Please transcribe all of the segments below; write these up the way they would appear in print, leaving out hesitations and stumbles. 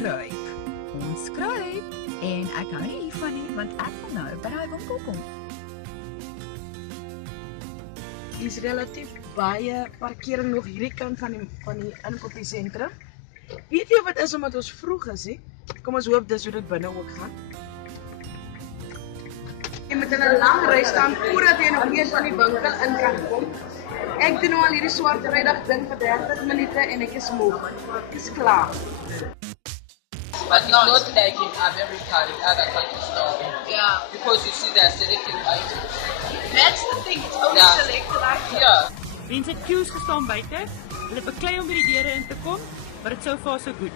kruip. Ons kruip. En ek hou nie hiervan nie, want ek wil nou by daai winkel kom. Is relatief baie parkering nog hierdie kant van die inkopiesentrum. Weet jy wat is omdat ons vroeg is, hè? Kom ons hoop dis hoe dit binne ook gaan. Jy moet in 'n lang ry staan voordat jy nog eers van die winkel in kan kom. Ek doen nou al hierdie swart rydag ding vir 30 minute en ek is moeg. Ek is klaar. But it's not like in America, in other countries, no. Yeah. Because you see they're selected items. That's the thing, it's only selected items. Yeah. Mense het queues gestaan buite. Hulle beklei om by die deure in te kom, but it's so far so good.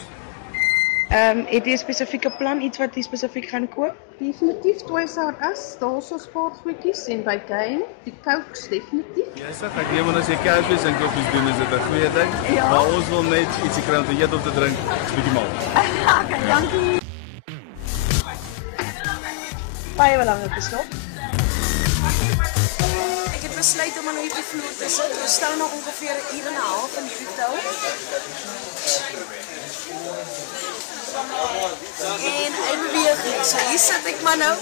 Het jy 'n spesifieke plan, iets wat jy spesifiek gaan koop? Definitief Toys R Us, daarso sportgoedjies en by Game, die Cokes definitief. Ja, ek neem as jy casuals en kopies doen, is dit 'n goeie ding. Ja. Maar ons wil net ietsie kry om te eet of te drink, bietjie mal. Okay, dankie. Baie belangrik gestop. Ek het besluit om aan hierdie vloer te sit. Ons staan nog ongeveer 'n uur en 'n half in hierdie tou. En ek beweeg nie. So hier sit ek maar nou.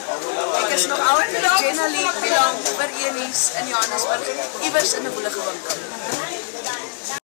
Ek is nog altyd Jenna Lee Bilang vir Enies in Johannesburg, iewers in 'n woelige winkel.